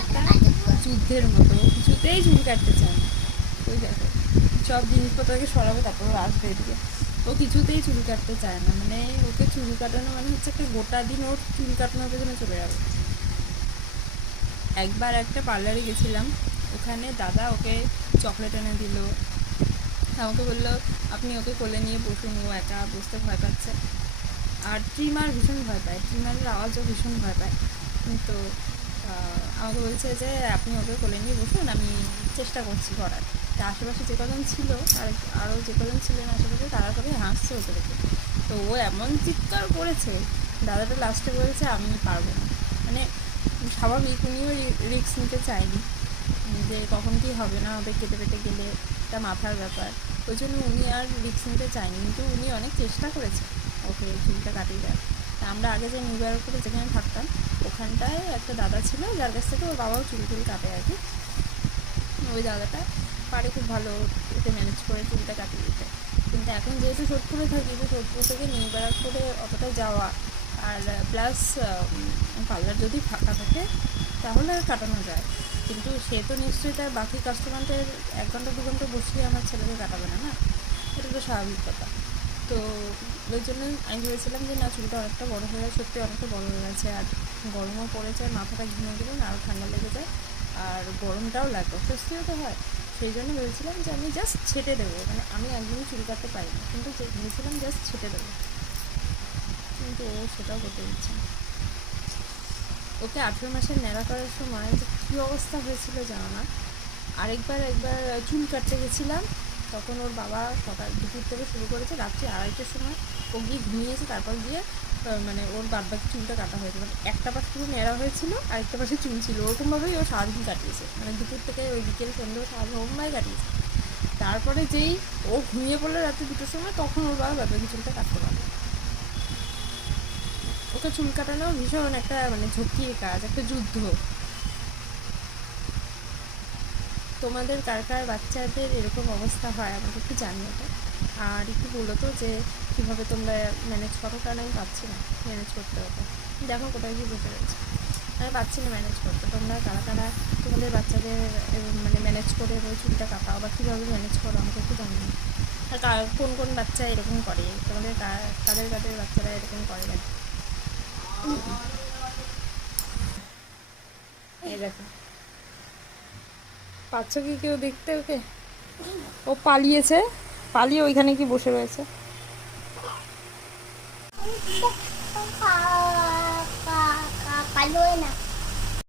একটা যুদ্ধের মতো, কিছুতেই চুল কাটতে চায় না। ওই দেখো সব জিনিসপত্রকে সরাবে তারপর আসবে এদিকে, ও কিছুতেই চুল কাটতে চায় না, মানে ওকে চুল কাটানো মানে হচ্ছে একটা গোটা দিন ওর চুল কাটানোর পেছনে চলে যাবে। একবার একটা পার্লারে গেছিলাম, ওখানে দাদা ওকে চকলেট এনে দিল, আমাকে বললো আপনি ওকে কোলে নিয়ে বসুন, ও একা বসতে ভয় পাচ্ছে। আর ট্রিমার ভীষণ ভয় পায়, ট্রিমারের আওয়াজও ভীষণ ভয় পায়। তো আমাকে বলছে যে আপনি ওকে কোলে নিয়ে বসুন, আমি চেষ্টা করছি করার। তা আশেপাশে যে কজন ছিল আর আরও যে কজন ছিলেন আশেপাশে তারা সবাই হাসছে ওকে দেখে। তো ও এমন চিৎকার করেছে, দাদাটা লাস্টে বলছে আমি পারবো না। মানে স্বাভাবিক উনিও রিস্ক নিতে চায়নি যে কখন কী হবে না হবে, কেটে পেটে গেলে এটা মাথার ব্যাপার, ওই জন্য উনি আর রিস্ক নিতে চায়নি। কিন্তু উনি অনেক চেষ্টা করেছে ওকে চুলটা কাটিয়ে দেয়। আমরা আগে যে নিউ করে যেখানে থাকতাম ওখানটায় একটা দাদা ছিল যার কাছ থেকে ওর বাবাও চুল টুল কাটে আর কি। ওই দাদাটা পারে খুব ভালো ওকে ম্যানেজ করে চুলটা কাটিয়ে দিতে। কিন্তু এখন যেহেতু সোদপুরে থাকি, তো সোদপুর থেকে নিউ করে অতটা যাওয়া, আর প্লাস পার্লার যদি ফাঁকা থাকে তাহলে কাটানো যায়, কিন্তু সে তো নিশ্চয়ই তার বাকি কাস্টমারদের 1 ঘন্টা 2 ঘন্টা বসিয়ে আমার ছেলেকে কাটাবে না, না এটা তো স্বাভাবিক কথা। তো ওই জন্য আমি ভেবেছিলাম যে না চুলটা অনেকটা বড়ো হয়ে গেছে, সত্যি অনেকটা বড়ো হয়ে গেছে, আর গরমও পড়েছে, মাথাটা ঘেমে গেলে না আরও ঠান্ডা লেগে যায়, আর গরমটাও লাগবে, অস্বস্তিও তো হয়। সেই জন্য ভেবেছিলাম যে আমি জাস্ট ছেটে দেবো, মানে আমি একদমই চুল কাটতে পারি না, কিন্তু ভেবেছিলাম জাস্ট ছেটে দেবো, কিন্তু ও সেটাও করতে দিচ্ছে না। ওকে 18 মাসের ন্যাড়া করার সময় যে কী অবস্থা হয়েছিল জানো না। একবার চুল কাটতে গেছিলাম, তখন ওর বাবা সকাল দুপুর থেকে শুরু করেছে, রাত্রি 2:30টার সময় ও গিয়ে ঘুমিয়েছে, তারপর গিয়ে মানে ওর বাদবাকি চুলটা কাটা হয়েছে, মানে একটা পাশ পুরো ন্যাড়া হয়েছিল, আরেকটা পাশে চুল ছিল, ওরকমভাবেই ও সারাদিন কাটিয়েছে, মানে দুপুর থেকে ওই বিকেল সন্ধ্যেও সারাদিন কাটিয়েছে। তারপরে যেই ও ঘুমিয়ে পড়লো রাত্রি 2টোর সময়, তখন ওর বাবা বাদবাকি চুলটা কাটতে পারলো। ওকে চুল কাটানো ভীষণ একটা মানে ঝক্কির কাজ, একটা যুদ্ধ। তোমাদের কার কার বাচ্চাদের এরকম অবস্থা হয় আমাকে একটু জানিও তো, আর একটু বলো তো যে কীভাবে তোমরা ম্যানেজ করো, কারণ আমি পাচ্ছি না ম্যানেজ করতে হতো। দেখো কোথায় গিয়ে বসে রয়েছে, আমি পাচ্ছি না ম্যানেজ করতে। তোমরা কারা কারা তোমাদের বাচ্চাদের মানে ম্যানেজ করে ওই চুলটা কাটাও, বা কীভাবে ম্যানেজ করো আমাকে একটু জানিও। আর কোন কোন বাচ্চা এরকম করে, তোমাদের কাদের কাদের বাচ্চারা এরকম করে না। এই দেখো পাচ্ছ কি কেউ দেখতে ওকে? ও পালিয়েছে, পালিয়ে ওইখানে কি বসে রয়েছে। পালোয় না